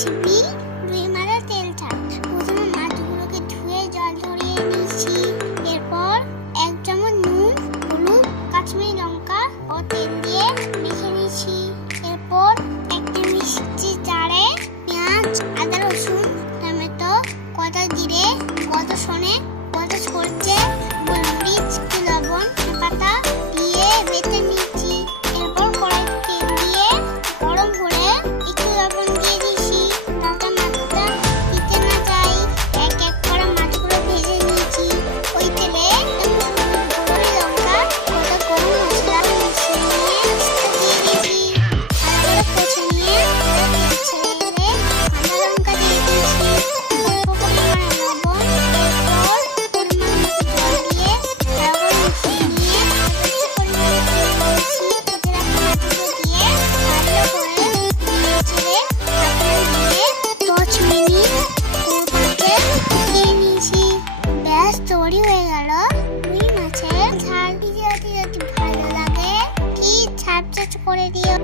Recipe রুই মাছের তেল ঝাল। প্রথমে মাছগুলোকে ধুয়ে জল ঝরিয়ে নিয়েছি। এরপর 1 চামচ নুন, হলুদ, কাশ্মীরি লঙ্কা ও তেল দিয়ে মেখে নিয়েছি। এরপর একটা মিক্সি জারে পেঁয়াজ, আদা, রসুন, টমেটো, কটা জিরে, কটা সনে, কটা সরষে, গোলমরিচ, লবণ, পাতা দিয়ে বেটে নিয়েছি। এরপর কড়াইতে তেল দিয়ে গরম করে একটু লবণ দিয়ে দিয়েছি যাতে মাছটা দিতে না যায়। এক এক করে মাছগুলো ভেজে নিয়েছি। ওই তেলে গোলমরিচ, লঙ্কা, কটা গরম মশলা মিশিয়ে নিয়ে দিয়ে দিয়েছি। ভালো করে কষে নিয়ে তেল ছেড়ে এলে কাঁচা লঙ্কা দিয়ে দিয়েছি। অল্প পরিমাণে লবণ, এরপর পরিমাণ মতো জল দিয়ে ভালো করে মিশিয়ে নিয়ে পরিমাণে তেল দিয়েছি। ভেজে রাখা মাছগুলো দিয়ে ভালো করে নেড়ে চেড়ে ঢাকনা দিয়ে 10 মিনিট ফুটতে দিয়ে নিয়েছি। ব্যাস তৈরি হয়ে গেল রুই মাছের ঝাল। যদি ভালো লাগে প্লিজ সাবস্ক্রাইব করে দিও।